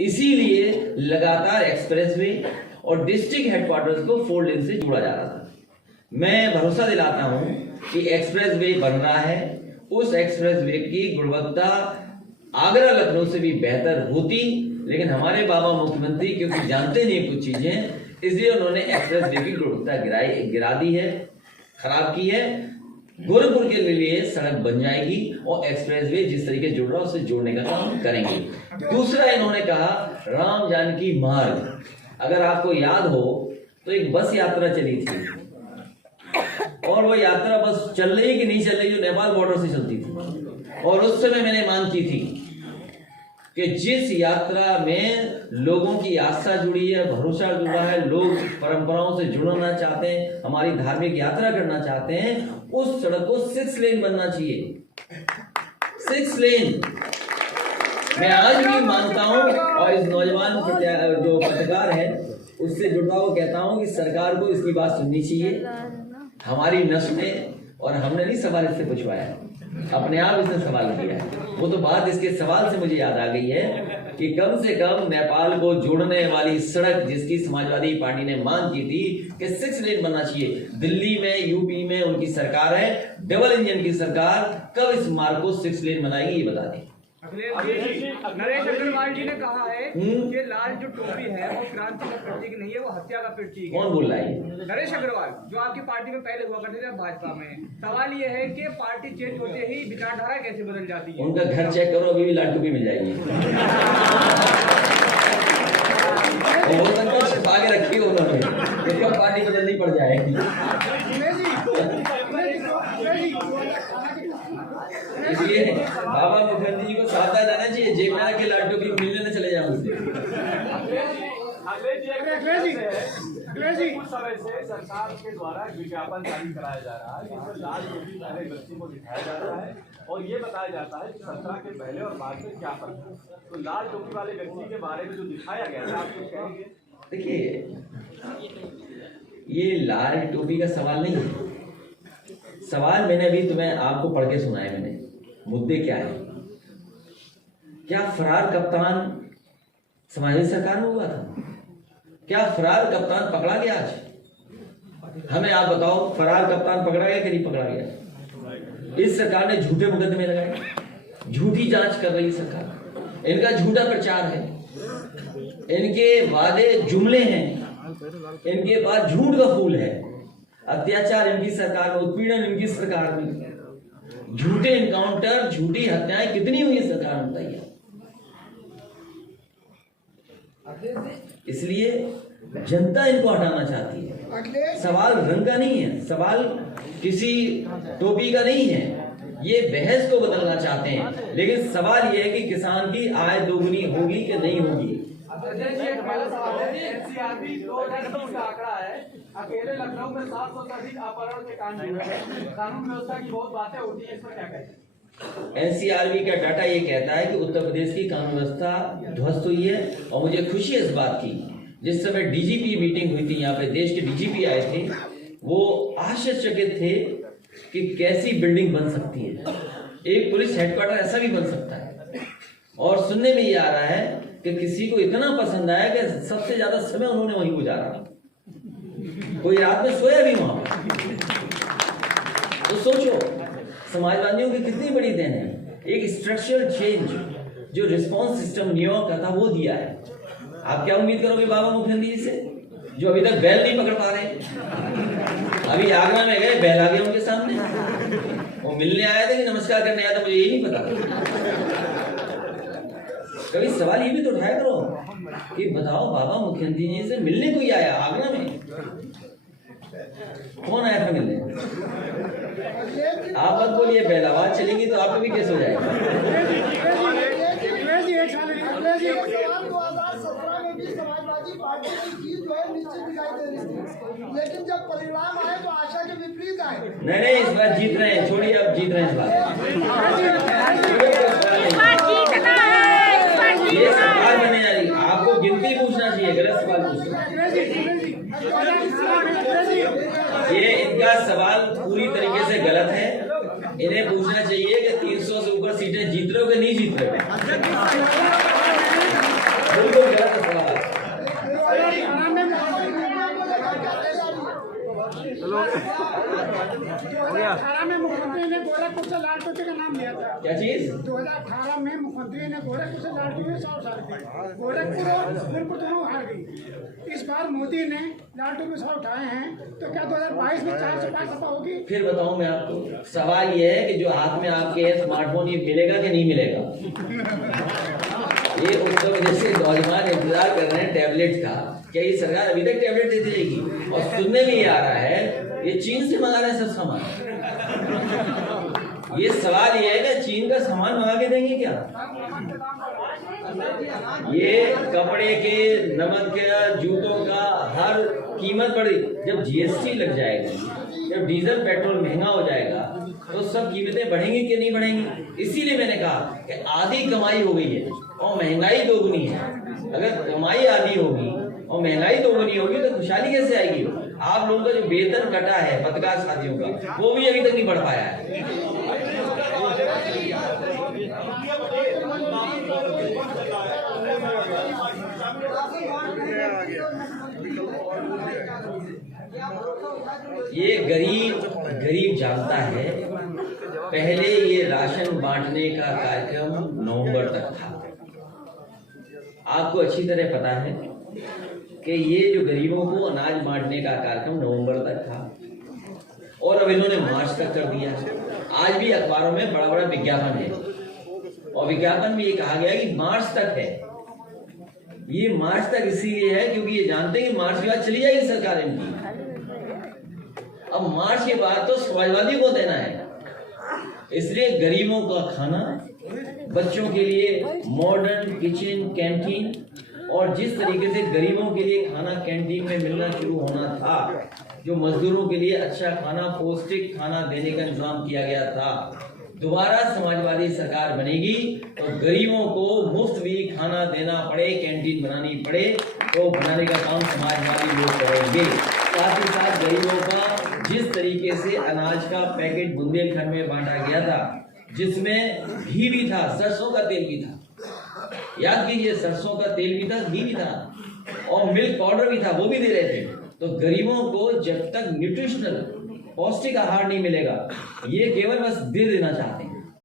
इसीलिए लगातार एक्सप्रेसवे और डिस्ट्रिक्ट हेडक्वार्टर्स को 4 लेन से जोड़ा जा रहा था। मैं भरोसा दिलाता हूं कि एक्सप्रेसवे बन रहा है, उस एक्सप्रेसवे की गुणवत्ता आगरा लखनऊ से भी बेहतर होती, लेकिन हमारे बाबा मुख्यमंत्री क्योंकि जानते नहीं कुछ चीजें, इसलिए उन्होंने एक्सप्रेसवे की गुणवत्ता गिरा दी है, खराब की है। गोरखपुर के लिए सड़क बन जाएगी और एक्सप्रेसवे जिस तरीके जुड़ रहा है उससे जोड़ने का काम करेंगे। दूसरा इन्होंने कहा राम जानकी मार्ग, अगर आपको याद हो तो एक बस यात्रा चली थी और वो यात्रा बस चल रही कि नहीं चल रही, जो नेपाल बॉर्डर से चलती थी, और उस समय मैंने मांग की थी कि जिस यात्रा में लोगों की आस्था जुड़ी है, भरोसा जुड़ा है, लोग परंपराओं से जुड़ना चाहते हैं, हमारी धार्मिक यात्रा करना चाहते हैं, उस सड़क को 6 लेन बनना चाहिए। 6 लेन मैं आज भी मानता हूं और इस नौजवान जो पत्रकार है उससे जुड़ता हुआ कहता हूं कि सरकार को इसकी बात सुननी चाहिए। हमारी नस्ल ने, और हमने नहीं सवाल इससे पूछवाया, अपने आप इसने सवाल किया है। वो तो बात इसके सवाल से मुझे याद आ गई है कि कम से कम नेपाल को जोड़ने वाली सड़क जिसकी समाजवादी पार्टी ने मांग की थी कि 6 लेन बनना चाहिए। दिल्ली में, यूपी में उनकी सरकार है, डबल इंजन की सरकार, कब इस मार्ग को 6 लेन बनाएगी ये बता दें। नरेश अग्रवाल जी ने कहा है कि लाल जो टोपी है वो क्रांति का प्रतीक नहीं है, वो हत्या का प्रतीक है। कौन बोल रहा है? नरेश अग्रवाल जो आपकी पार्टी में पहले हुआ करते थे भाजपा में। सवाल ये है कि पार्टी चेंज होते ही विचारधारा कैसे बदल जाती है? उनका घर चेक करो, अभी भी लाल टोपी मिल जाएगी। वो छिपा के रखी उन्होंने, इसका पार्टी बदलनी पड़ जाएगी। इसलिए बाबा मुखर्जी जी को सावधान रहना चाहिए, जेबना के लाल टोपी मिलने न चले जाए उससे। कुछ समय से सरकार के द्वारा विज्ञापन जारी कराया जा रहा है जिसमें लाल टोपी वाले व्यक्ति को दिखाया जाता है और ये बताया जाता है कि सत्ता के पहले और बाद में क्या फर्क है। तो लाल टोपी वाले व्यक्ति के बारे में जो दिखाया गया है आप कुछ कहेंगे? देखिए, ये लाल टोपी का सवाल नहीं है। सवाल मैंने अभी तुम्हें आपको पढ़ के सुनाया। मैंने मुद्दे क्या है? क्या फरार कप्तान समाजवादी सरकार में हुआ था? क्या फरार कप्तान पकड़ा गया आज? हमें आप बताओ, फरार कप्तान पकड़ा गया कि नहीं पकड़ा गया? इस सरकार ने झूठे मुकदमे लगाए, झूठी जांच कर रही सरकार, इनका झूठा प्रचार है, इनके वादे जुमले हैं, इनके पास झूठ का फूल है। अत्याचार इनकी सरकार में, उत्पीड़न इनकी सरकार में, झूठे इनकाउंटर, झूठी हत्याएं कितनी हुई है सरकार में बताइए। इसलिए जनता इनको हटाना चाहती है। सवाल रंग का नहीं है, सवाल किसी टोपी का नहीं है, ये बहस को बदलना चाहते हैं। लेकिन सवाल ये है कि किसान की आय दोगुनी होगी कि नहीं होगी। एनसीआरबी 2020 का आंकड़ा है, अकेले लखनऊ में 700 से अधिक अपहरण के कांड हुए हैं। कानून व्यवस्था की बहुत बातें होती है, इसमें क्या कहें? एनसीआरबी का डाटा ये कहता है कि उत्तर प्रदेश की कानून व्यवस्था ध्वस्त हुई है। और मुझे खुशी है इस बात की, जिस समय डीजीपी मीटिंग हुई थी, यहाँ पे देश के डीजीपी आए थे, वो आश्चर्यचकित थे कि कैसी बिल्डिंग बन सकती है, एक पुलिस हेडक्वार्टर ऐसा भी बन सकता है। और सुनने में ये आ रहा है कि किसी को इतना पसंद आया कि सबसे ज्यादा समय उन्होंने वहीं गुजारा, कोई रात में सोया भी वहां पर। तो सोचो समाजवादियों की कितनी बड़ी देन है। एक स्ट्रक्चरल चेंज जो रिस्पांस सिस्टम न्यूयॉर्क का था वो दिया है। आप क्या उम्मीद करोगे बाबा मुखर्जी जी से, जो अभी तक बैल नहीं पकड़ पा रहे? अभी आगरा में गए, बैल आ गए उनके सामने, वो मिलने आया था कि नमस्कार करने आया था, मुझे यही नहीं पता। कभी सवाल ये भी तो उठाया करो कि बताओ बाबा मुख्यमंत्री जी से मिलने कोई आया आगरा में? कौन आया था मिलने? आप मत बोलिए, पहला आवाज चलेगी तो आपको भी केस हो जाएगा। समाजवादी पार्टी की जीत जो है निश्चित दिखाई दे रही थी, लेकिन जब परिणाम आए तो आशा के विपरीत आए। नहीं, इस बार जीत रहे हैं, छोड़िए, अब जीत रहे हैं इस बार। ये सरकार बनने जा रही, आपको गिनती पूछना चाहिए, गलत सवाल पूछना। ये इनका सवाल पूरी तरीके से गलत है। इन्हें पूछना चाहिए कि 300 से ऊपर सीटें जीत रहे हो कि नहीं जीत रहे हो। 2018 में मुख्यमंत्री ने गोरखपुर से लाल टोपी का नाम लिया था। क्या चीज? 2018 में मुख्यमंत्री ने गोरखपुर से लाल टोपी 100 साल की, गोरखपुर और फूलपुर दोनों हार गई। इस बार मोदी ने लाल टोपी 100 उठाए हैं, तो क्या 2022 में 4 से 5 सपा होगी? फिर बताऊं मैं आपको, सवाल ये है कि जो हाथ में आपके है स्मार्टफोन, ये मिलेगा कि नहीं मिलेगा? ये उत्तर प्रदेश के नौजवान इंतजार कर रहे हैं टैबलेट का। क्या ये सरकार अभी तक टैबलेट देती रहेगी? और सुनने में ये आ रहा है ये चीन से मंगा रहे हैं सब सामान। ये सवाल ये है कि चीन का सामान मंगा के देंगे क्या? ये कपड़े के, नमक का, जूतों का हर कीमत बढ़ी। जब जीएसटी लग जाएगा, जब डीजल पेट्रोल महंगा हो जाएगा, तो सब कीमतें बढ़ेंगी कि नहीं बढ़ेंगी? इसीलिए मैंने कहा कि आधी कमाई हो गई है और महंगाई दोगुनी है। अगर कमाई आधी होगी और महंगाई दोगुनी होगी तो खुशहाली कैसे आएगी? आप लोगों का जो वेतन कटा है पत्रकार साथियों का, वो भी अभी तक नहीं बढ़ पाया है। ये गरीब जानता है। पहले ये राशन बांटने का कार्यक्रम नवंबर तक था। आपको अच्छी तरह पता है कि ये जो गरीबों को अनाज बांटने का कार्यक्रम नवंबर तक था और अब इन्होंने मार्च तक कर दिया। आज भी अखबारों में बड़ा बड़ा विज्ञापन है और विज्ञापन में ये कहा गया कि मार्च तक है। ये मार्च तक इसीलिए है क्योंकि ये जानते हैं कि मार्च के बाद चली जाएगी सरकार इनकी। अब मार्च के बाद तो समाजवादी को देना है, इसलिए गरीबों का खाना, बच्चों के लिए मॉडर्न किचन, कैंटीन, और जिस तरीके से गरीबों के लिए खाना कैंटीन में मिलना शुरू होना था, जो मजदूरों के लिए अच्छा खाना, पौष्टिक खाना देने का इंतजाम किया गया था, दोबारा समाजवादी सरकार बनेगी तो गरीबों को मुफ्त भी खाना देना पड़े, कैंटीन बनानी पड़े, तो बनाने का काम समाजवादी लोग करेंगे। साथ ही साथ गरीबों का जिस तरीके से अनाज का पैकेट बुंदेलखंड में बांटा गया था, जिसमें घी भी था, सरसों का तेल भी था, याद कीजिए, सरसों का तेल भी था, घी भी था और मिल्क पाउडर भी था, वो भी दे रहे थे। तो गरीबों को जब तक न्यूट्रिशनल पौष्टिक आहार नहीं मिलेगा, ये केवल बस दे देना चाहते हैं।